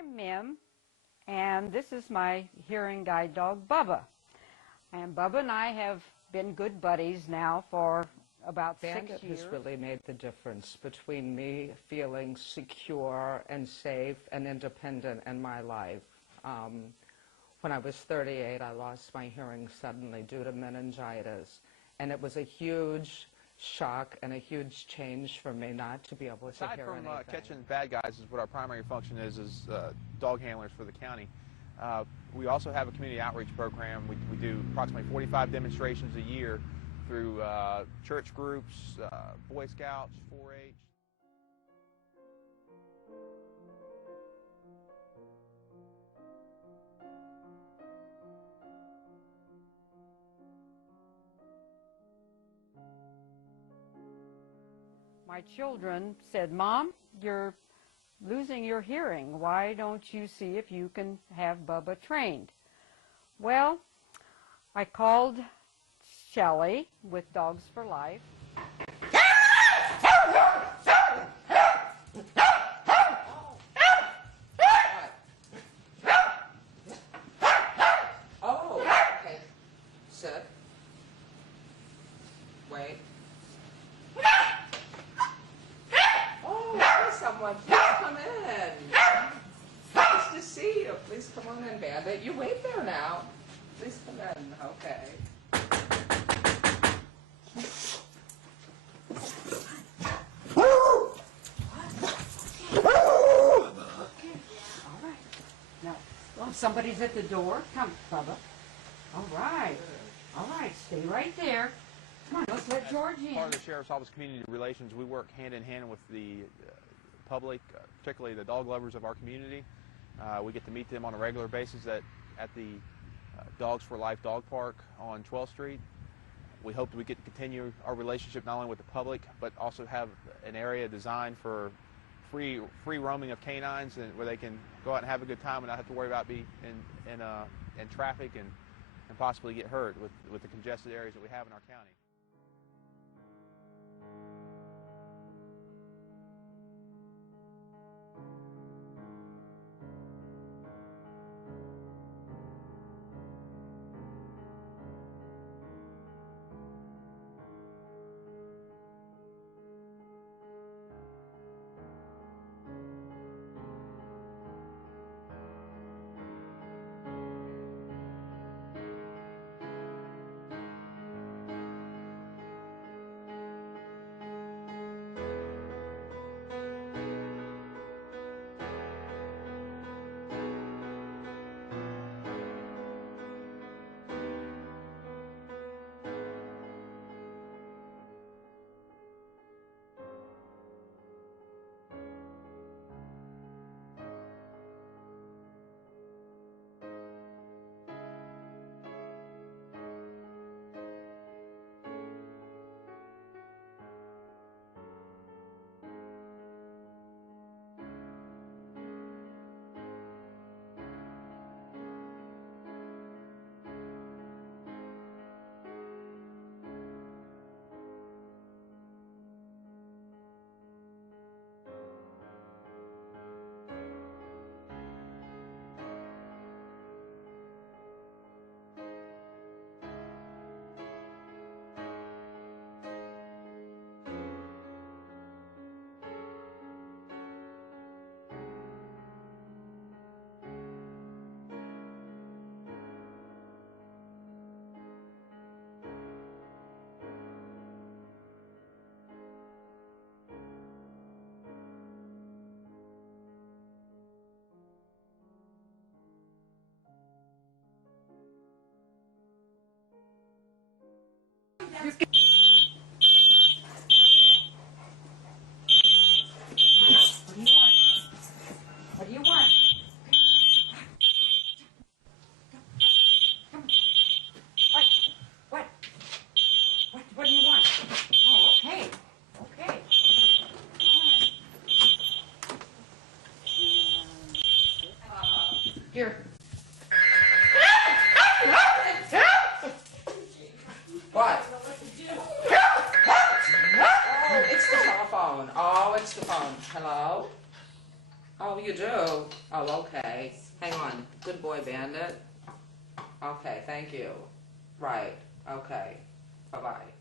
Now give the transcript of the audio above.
I'm Mim, and this is my hearing guide dog, Bubba. And Bubba and I have been good buddies now for about 6 years. Bandit has really made the difference between me feeling secure and safe and independent in my life. When I was 38, I lost my hearing suddenly due to meningitis, and it was a huge shock and a huge change for me not to be able to hear anything. Aside from catching bad guys, is what our primary function is dog handlers for the county. We also have a community outreach program. We do approximately 45 demonstrations a year through church groups, Boy Scouts, 4-H. My children said, "Mom, you're losing your hearing. Why don't you see if you can have Bubba trained?" Well, I called Shelley with Dogs for Life. Oh, okay. Sit. Wait. Oh, there's someone. Please come in. Nice to see you. Please come on in, Bandit. You wait there now. Please come in. Okay. Well, somebody's at the door. Come, Bubba. All right. All right, stay right there. Come on, let's let George in. Part of the Sheriff's Office Community Relations, we work hand in hand with the public, particularly the dog lovers of our community. We get to meet them on a regular basis at the Dogs for Life Dog Park on 12th Street. We hope that we get to continue our relationship not only with the public, but also have an area designed for free roaming of canines, and where they can go out and have a good time and not have to worry about being in traffic and possibly get hurt with the congested areas that we have in our county. What do you want? What do you want? Oh, okay. Okay. All right. Here. What? Oh, it's the telephone. Oh, it's the phone. Hello? Oh, you do? Oh, okay. Hang on. Good boy, Bandit. Okay, thank you. Right. Okay. Bye-bye.